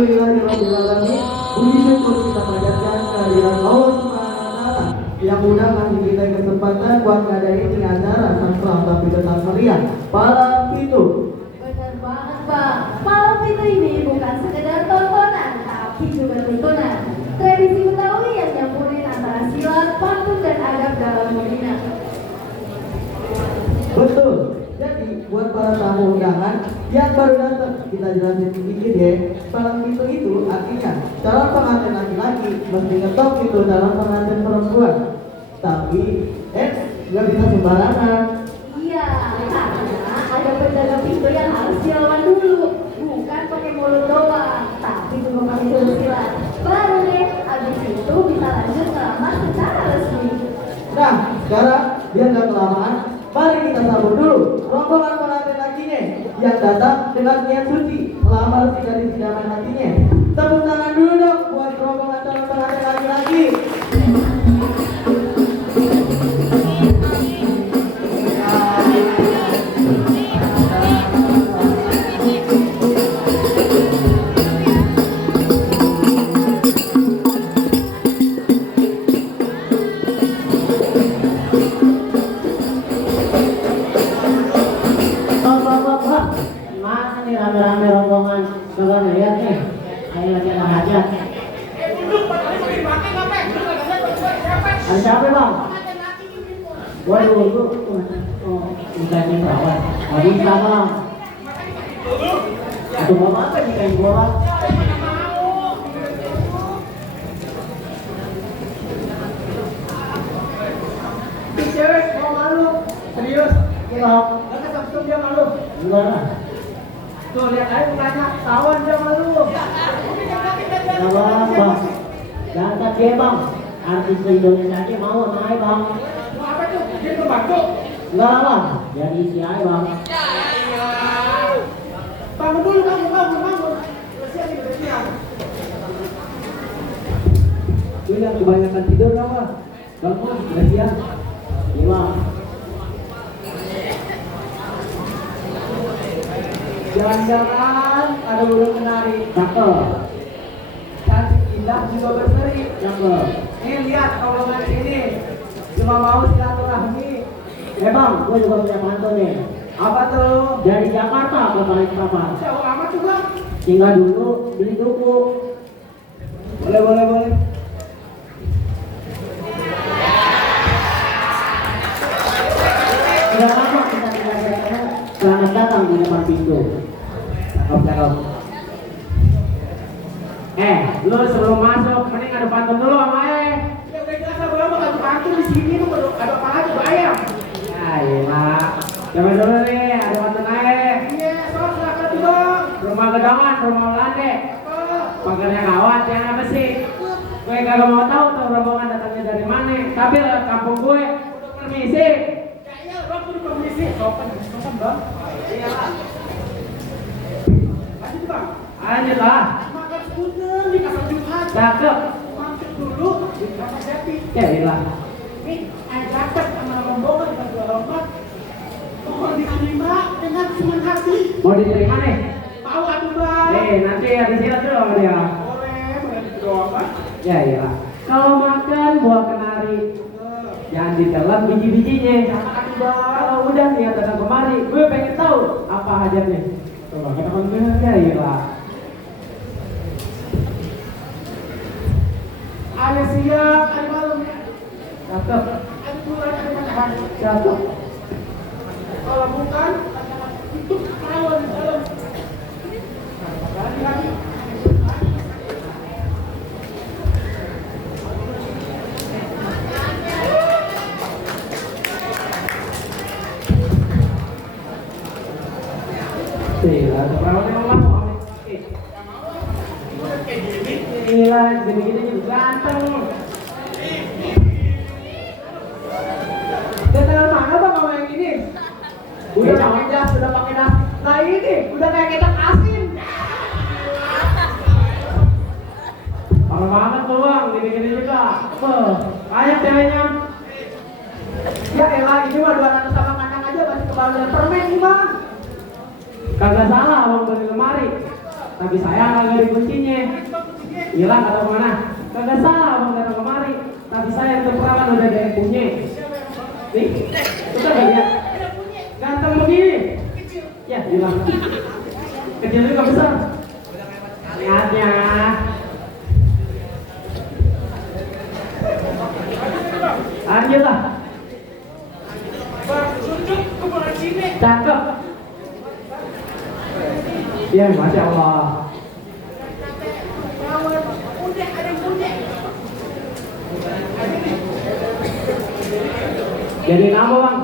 Alhamdulillahirobbilalamin. Puji syukur kita panjatkan kehadiran Allah Subhanahu wa Ta'ala yang udah ngasih kita kesempatan buat ngadain acara sastra tapi tetap meriah. Malam itu. Benar banget Bang. Malam itu ini bukan sekedar tontonan, tapi juga tuntunan. Tradisi Betawi yang nyampurin antara silat, pantun dan adab dalam membina. Betul. Jadi buat para tamu undangan yang baru datang, kita jelasin sedikit ya. Malam itu artinya calon pengantin laki-laki mesti ngetop itu calon pengantin perempuan. Tapi nggak bisa sembarangan. Iya, karena ada penjaga pintu yang harus dilawan dulu. Bukan pakai mulut doang, tapi juga pakai jurus silat. Baru deh, abis itu bisa lanjut melamar secara resmi. Nah, sekarang biar nggak kelamaan, mari kita sambut dulu rombongan pengantin lakinya yang datang dengan niat suci melamar si gadis idaman hatinya. Tepuk tangan dulu dong buat rombongan calon pengantin laki-laki. Rame-rame rombongan kagak ngeliat nih, ayo lagi ada hajat. Ada siapa bang? Waduh, itu bukan yang perawat. Gak bisa bang. Aduh bapak apa nih kain bola? Cewek mau malu, serius? Iya. Karena sabtu dia malu. Enggak lah. Tuh lihat aja mukanya, tawan dia malu. Gak bang. Jangan dia bang. Artis Indonesia aja mau naik bang. Mau apa tuh? Dia pembantu. Enggak lah bang. Jadi isi aja bang. Bangun dulu, bangun. Siap nih, udah siap. Lu yang kebanyakan tidur apa? Bangun, udah siang. Iya bang. Jangan-jangan ada burung kenari. Cakep. Cantik indah juga berseri. Cakep. Nih lihat rombongan ini. Cuma mau silaturahmi. Bang, gue juga punya pantun nih. Apa tuh? Dari Jakarta ke Balikpapan. Jauh amat tuh bang. Tinggal dulu beli duku. Boleh. Tidak lama kita tinggal saya. Selamat datang di depan pintu. Cakep. Lu sebelum masuk, mending ada pantun dulu sama Ya udah jelas lah bang, ada pantun di sini tuh ada apa aja bayam. Ya iya. Coba dulu nih, ada pantun aja. Iya, soal silakan tuh bang. Rumah gedongan, rumah Belanda. Oh, Pagarnya kawat, yang apa sih? Gue kagak mau tahu tuh rombongan datangnya dari mana. Tapi lewat kampung gue, untuk permisi. ya iya bang, kudu permisi. Sopan bang. Iya lah. Lanjut bang. Lanjut lah. Makan sekudeng di kasar Jumat. Cakep. Mampir dulu di Ramadhan Jati. Ya iya. Nih, air dapat sama rombongan dengan dua rombongan. Mohon diterima dengan senang hati. Mau diterima nih? Mau atuh bang. Nanti ada silat dulu sama dia. Boleh doang bang. Ya iya. Kalau makan buah kenari, jangan ditelan biji-bijinya. Jangan atuh bang. Kalau udah niat datang kemari, gue pengen tahu apa hajatnya. Coba kita panggil ya iya. Ada siang, ada malam. Cakep. Ada bulan, ada matahari. Cakep. Kalau bukan, itu perawan di dalam. Lagi. Iya, perawan yang mau. Inilah gini-gini juga ganteng. Detail mana bang kalau yang ini? Udah pakai jas, udah pakai das. Nah ini, udah kayak kecap asin. Parah banget tuh bang, gini-gini juga. Kayak ceweknya. Ya elah, ini mah 200 sama kandang aja masih kebagian permen nih bang. Kagak salah bang dari lemari. tapi sayang kagak dikuncinya. Hilang atau kemana? Kagak salah bang datang kemari, tapi sayang tuh perawan udah ada yang punya. Nih, udah gak lihat? Ganteng begini. Ya hilang. Kecil juga besar. Lihatnya. Lanjut lah. Cakep. Ya, masya Allah. Jadi nama bang.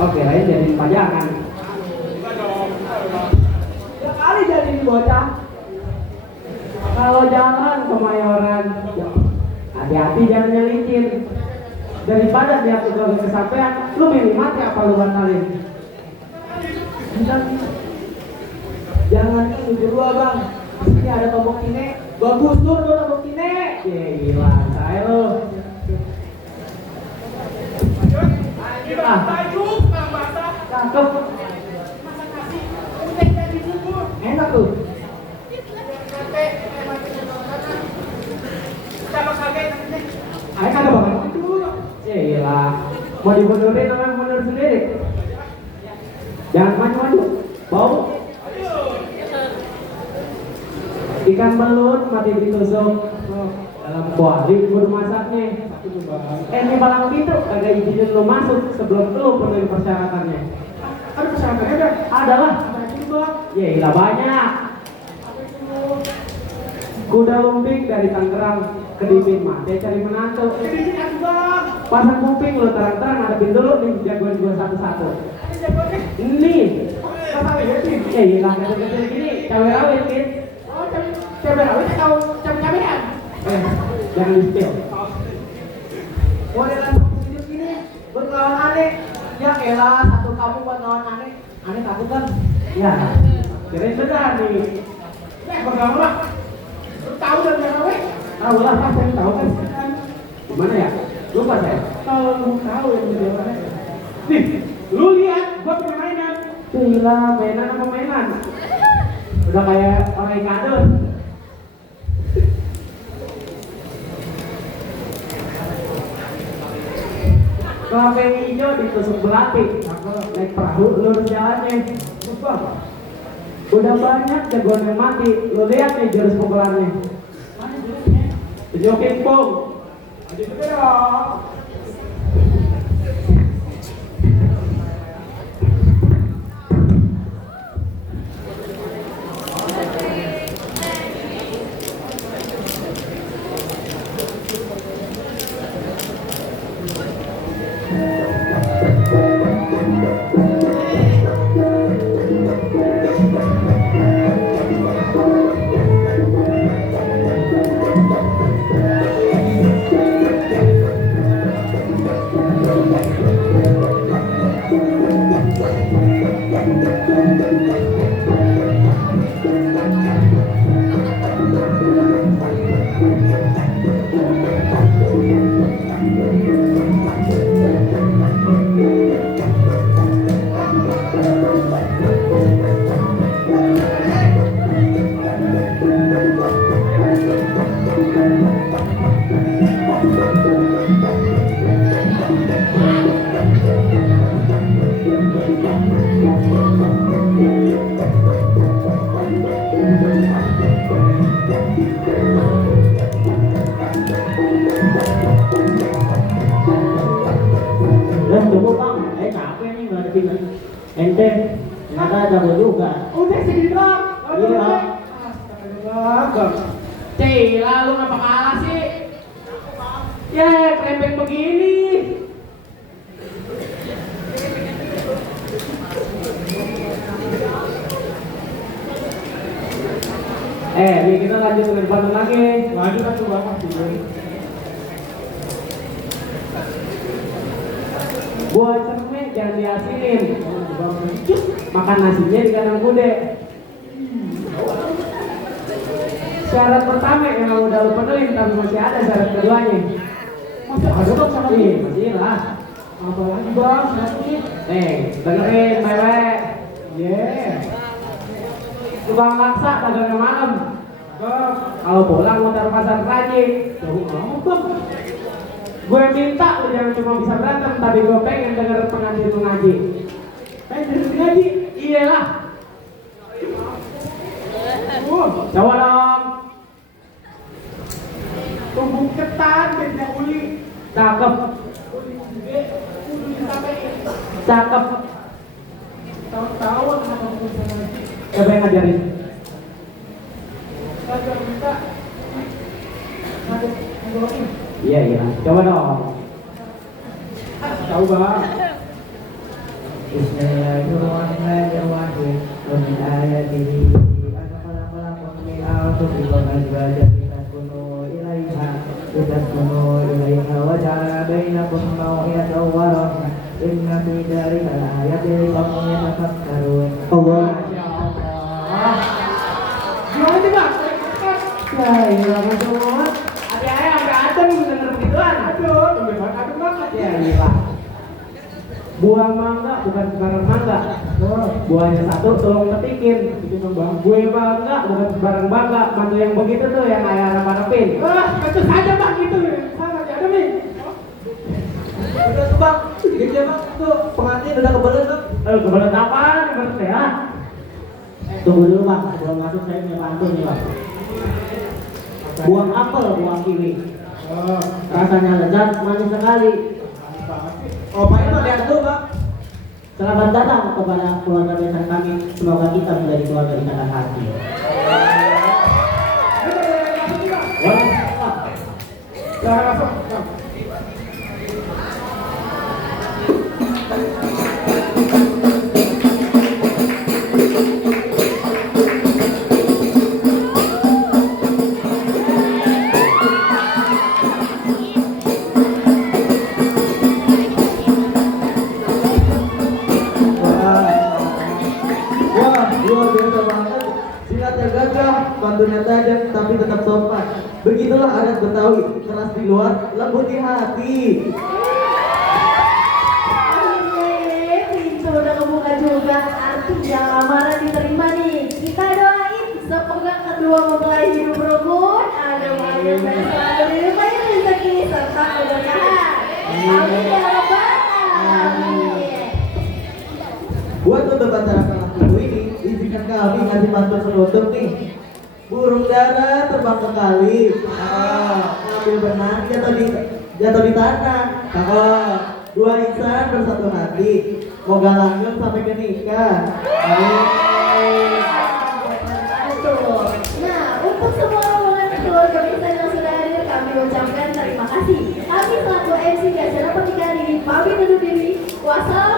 Oke, lain jadi pajangan. Ya kali jadi bocah. Kalau jalan Kemayoran, hati-hati jangan nyelitin. Daripada dia tuh kesampaian, lu milih mati apa lu batalin? Jangan jujur gua bang. Di sini ada tombok kine. Bagus tuh tombok kine. Ya gila, saya lu. Cakep. Enak tuh. Ayo kagak bakal itu. Ya gila. Mau dimundurin orang mundur sendiri. Jangan maju-maju. Bau. Ikan belut mati ditusuk dalam kuali baru masaknya. Ini palang pintu kagak izinin lo masuk sebelum lo penuhi persyaratannya. Ada persyaratannya kan? Ada lah. Ya ilah banyak. Kuda lumping dari Tangerang ke Dibin mati cari menantu. Pasang kuping lo terang-terang ngadepin dulu nih jagoan gua satu-satu. Ini. Ya ilah kecil-kecil gini cabai rawit kin. Cabai rawit atau cabai-cabean? Jangan di spill. Boleh langsung hidup gini. Buat lawan aneh. Ya elah satu kamu buat lawan aneh. Aneh takut kan? Ya, kirain benar nih. Bagaimana lah? Lu tahu dan cabai rawit? Tahu lah, pas saya tahu kan. Gimana ya? Lupa saya. Kalau lu tahu yang bagaimana? Nih, lu lihat, gua punya mainan. Gila, mainan apa mainan? Udah kayak orang ikadun. Kelapa yang hijau ditusuk belati. Naik perahu lurus jalannya. Udah banyak jagoan yang mati. Lu lihat nih jurus pukulannya. Tunjukin pung. Aja juga dong. Tunggu bang, capek nih ngadepin ente, ternyata jago juga. Udah segini doang. Iya. Agak. Cila lu ngapa kalah sih? Ya, kelempeng begini. Nih kita lanjut ke depan lagi. Lanjut kan coba Mas. Buah cermin jangan diasinin. Makan nasinya di kandang kude. Syarat pertama yang udah lu penuhin, tapi masih ada syarat keduanya. Masih ada dong sama Iya, masih lah. apa lagi bang? Satu nih. Dengerin, mewek. Yeah. tukang laksa dagang malam. Kalau pulang muter pasar Keraji, jauh amat bang. Gue minta lu jangan cuma bisa berantem, tapi gue pengen denger pengajian mengaji. Pengen ngaji? Iyalah. Coba dong. Tubuh ketan, beda uli. Cakep. Kudu disampaikan. Cakep. Tahu-tahu kenapa bisa ngaji. Siapa yang ngajarin? Kagak minta. Ngajarin. Iya. Coba dong. Tahu bang. Bismillahirrahmanirrahim. Wa min ayatihi an khalaqalakum min anfusikum azwajan litaskunu ilaiha wa ja'ala bainakum maw'idatan wa rahmah. Inna fi dzalika laayatin liqaumin yatafakkarun. Allah. Gimana sih bang? La ilaha illallah. Ayah sampai adem denger begituan. Aduh, tumben banget adem banget. Ya gila. Buah mangga bukan sembarang mangga. Buahnya satu tolong petikin. Gue bangga bukan sembarang bangga. Mantu yang begitu tuh yang ayah harap-harapin. Kacau saja bang gitu. Salah ya adem nih. Udah tuh bang, gini ya bang, tuh pengantin udah kebelet bang. Kebelet apaan? Kebelet ya? Tunggu dulu bang, sebelum masuk saya punya pantun nih bang. Buah apel, buah kiwi, rasanya lezat, manis sekali. Oh, Pak Irma lihat dulu bang. Selamat datang kepada keluarga besar kami. Semoga kita menjadi keluarga ikatan hati. Wah, luar biasa banget. Silatnya gagah, pantunnya tajam, tapi tetap sopan. Begitulah adat Betawi, keras di luar, lembut di hati. Pintu udah kebuka juga, artinya lamaran diterima nih. Kita doain semoga kedua mempelai hidup rukun, ada manis dan selalu dilimpahi rezeki serta keberkahan. Amin ya rabbal alamin. Buat tutup acara kelas minggu ini, izinkan kami ngasih pantun penutup nih. Burung dara terbang ke kali, ngambil benang jatuh di tanah. Dua insan bersatu hati, moga langgeng sampai ke nikah. Amin. Nah, untuk semua rombongan keluarga besar yang sudah hadir, kami ucapkan terima kasih. Kami selaku MC di acara pernikahan ini pamit undur diri. Wassalamualaikum.